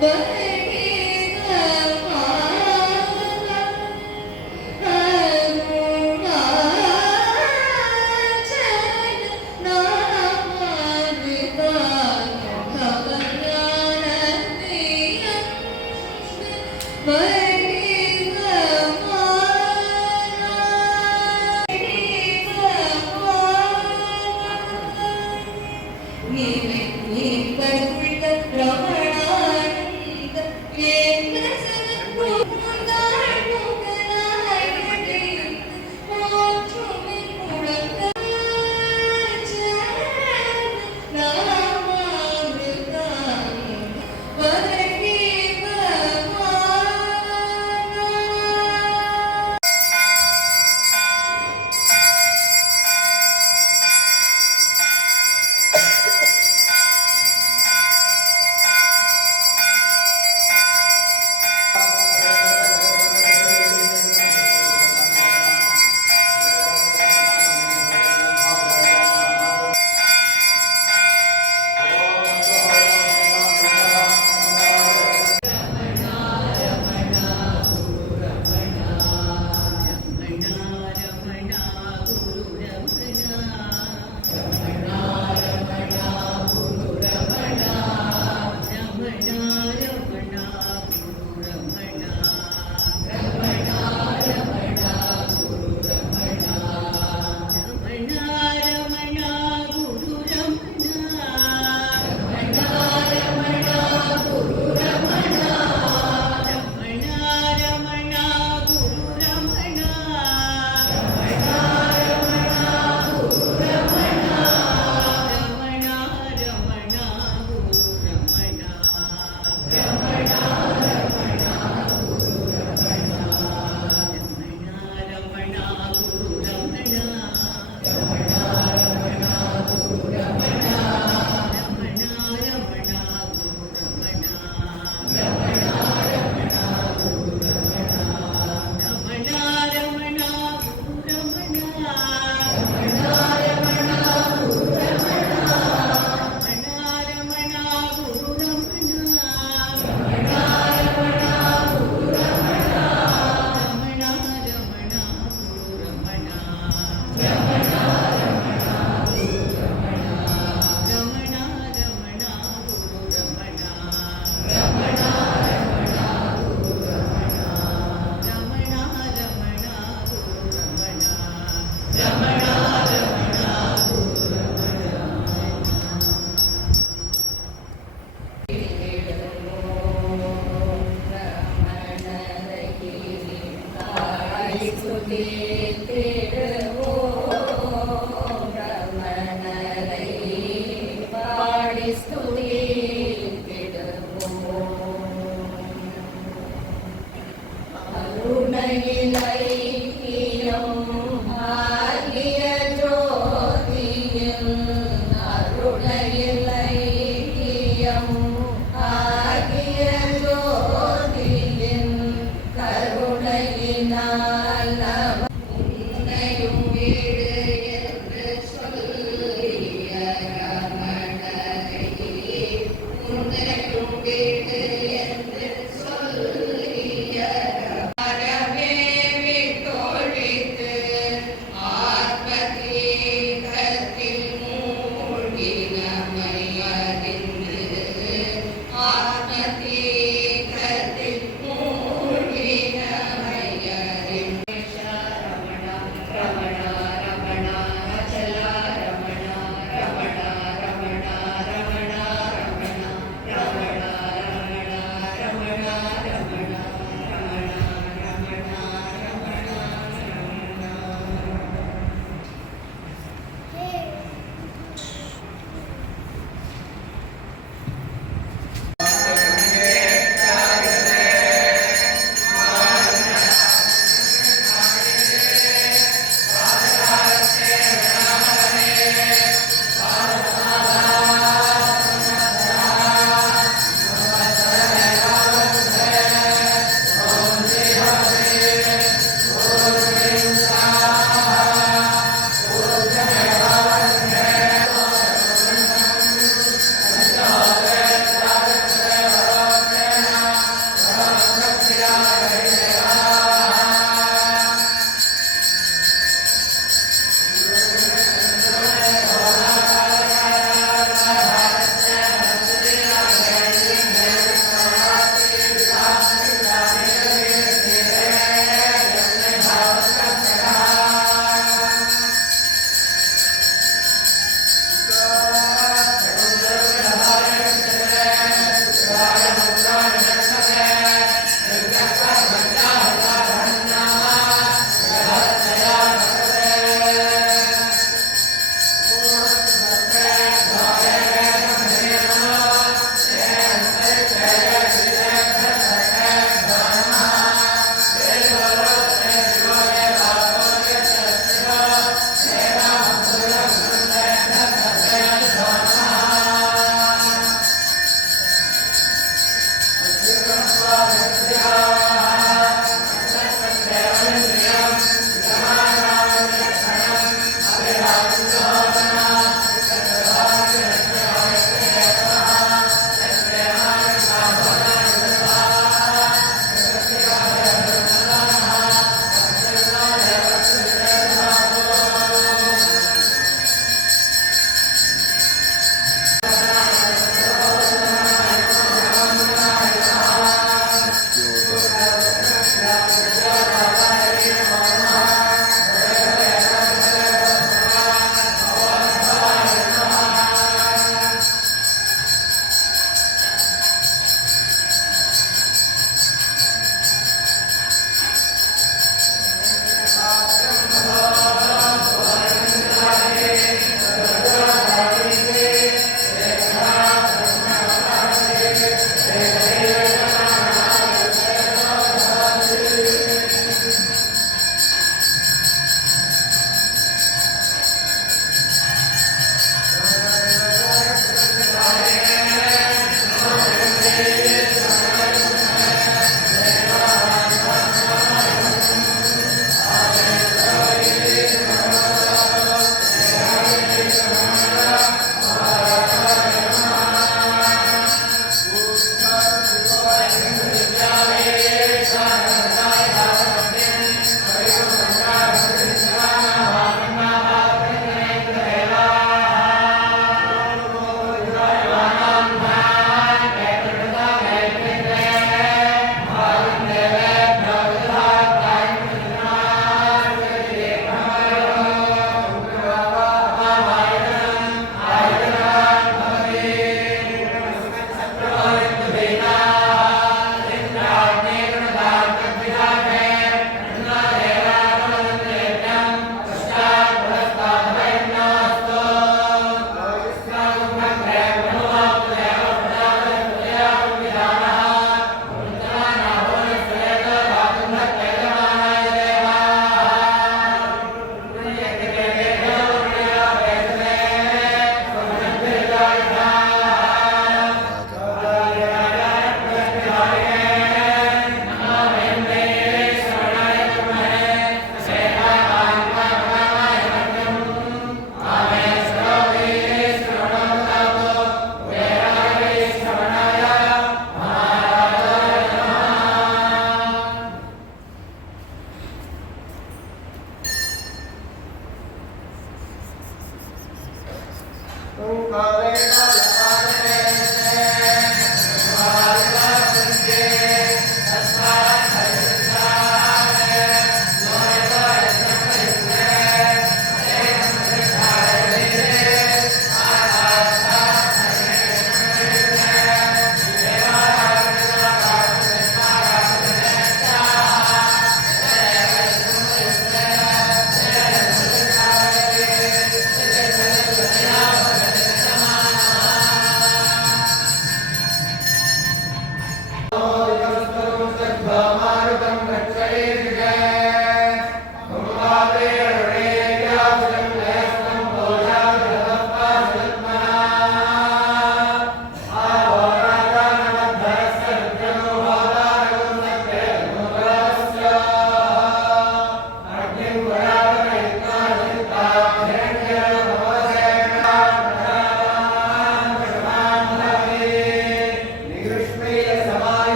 Bye.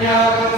Yeah.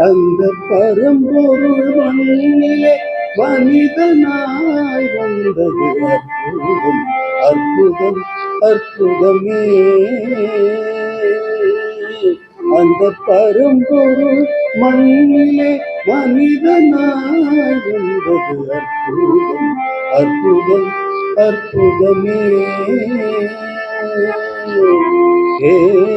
அந்த பரம்பொருள் மண்ணிலே மனிதனாய் வந்தது. அற்புதம் அற்புதம் அற்புதமே. அந்த பரம்பொருள் மண்ணிலே மனிதனாய் வந்தது. அற்புதம் அற்புதம் அற்புதமே. ஏ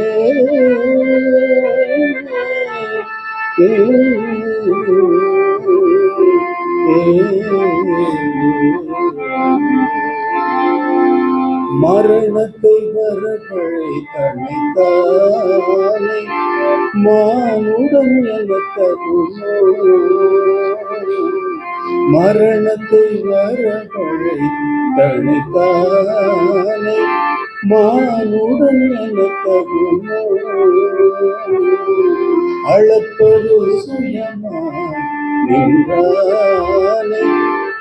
மரணத்தை வரவழை தனித்தானை மானுடன் மரணத்தை வரவழை தனித்தானை மானுடன் எனக்ககுமோ அளப்பது சுயமாய்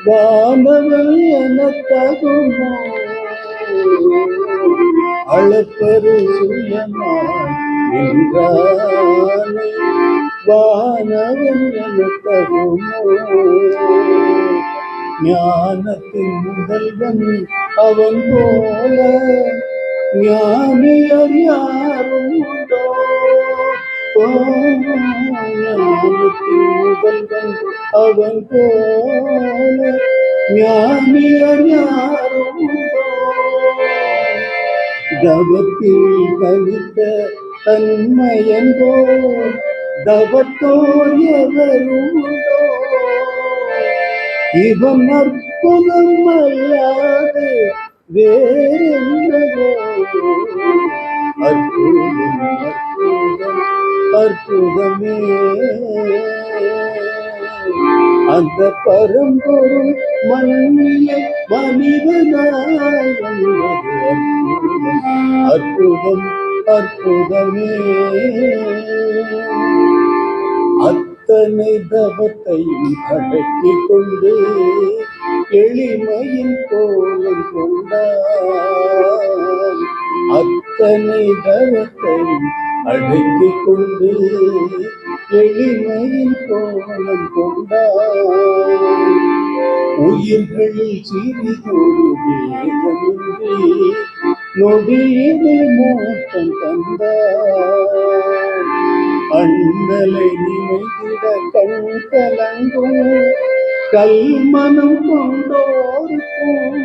வானவன் எனக்ககுமோ அளப்பது சுயமாய் வானவன் எனக்ககுமோ ஞானத்தின் முதல்வன் அவன் போல ഞാനെ അറിയാറുണ്ടോ അവൻ പോലെ ഞാനെ അറിയാറുണ്ടോത്തിൽ കളിത്ത തന്മയൻ പോ ദവത്തോറിയവരുണ്ടോ ഇവൻ അർപ്പുതമല്ലാതെ கலித்த அற்புதம். அற்புதமே அந்த பரம்பொருள் மண்ணிலே மனிதனாய் அற்புதம் அற்புதமே. அத்தனை தவத்தையும் அடக்கி கொண்டு எளிமையின் கோலம் கொண்டார். அத்தனை தவத்தையும் அடக்கி கொண்டு எளிமையின் கோலம் கொண்டார். உயிர்களில் சிறிதொரு வேதமின்றி நொடியினில் மூட்டம் தந்த அண்ணலை நினைத்திட கண் கலங்கும் கல்மனம் கொண்டோருக்கும்.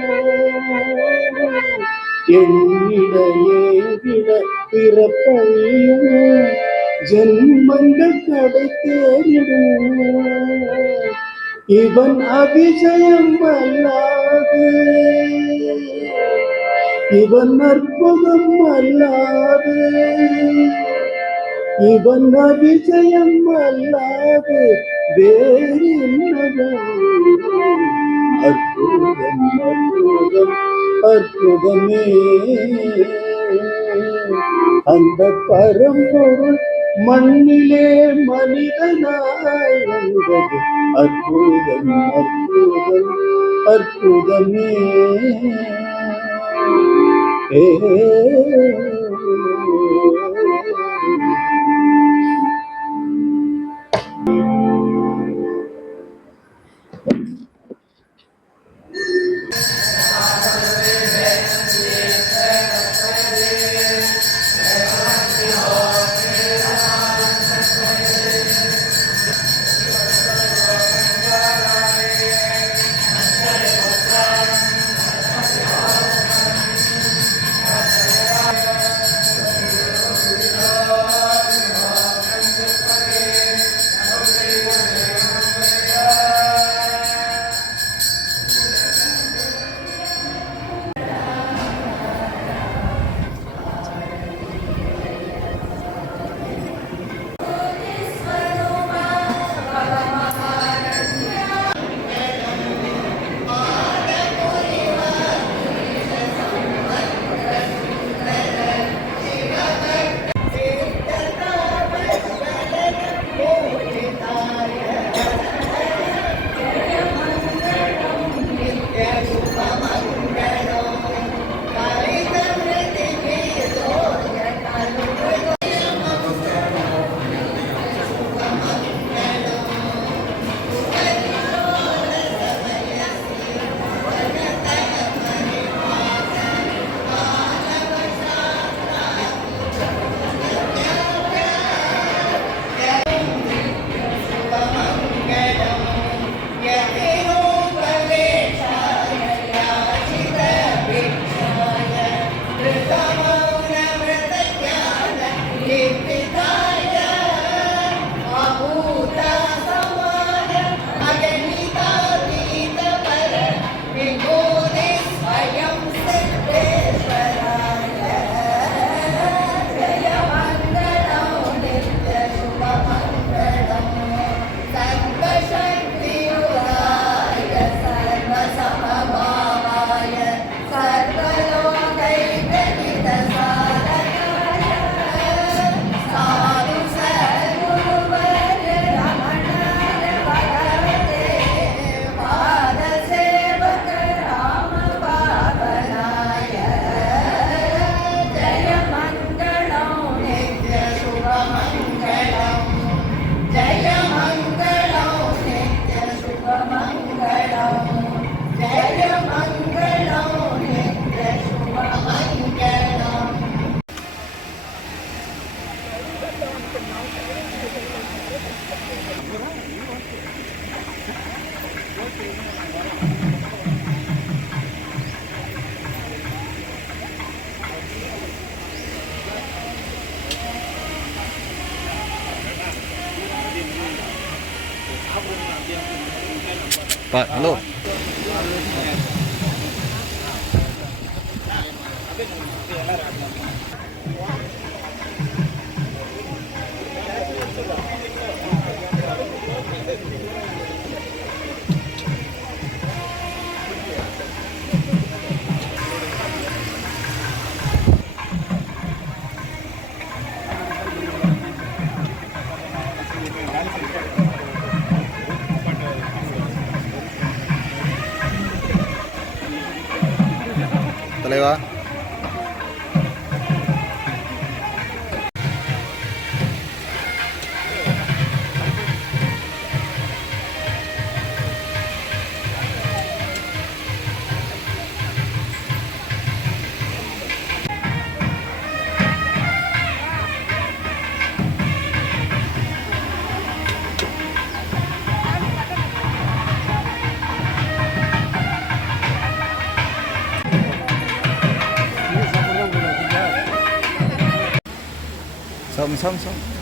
எண்ணிட ஏகிட பிறப்பையும் ஜென்மங்கள் கடை தேரிடும் இவன் அபிஜயம் அல்லாது. இவன் அற்புதம் அல்லாது. இவன் அபிஜயம் அல்லாது. வேறு அற்புதம் அற்புதம் அற்புதமே. அந்த பரம்பொருள் மண்ணிலே மனிதனாய் வந்தது. அற்புதம் அற்புதம் அற்புதமே. ஏ ఎలా రావట్లేదు 영상성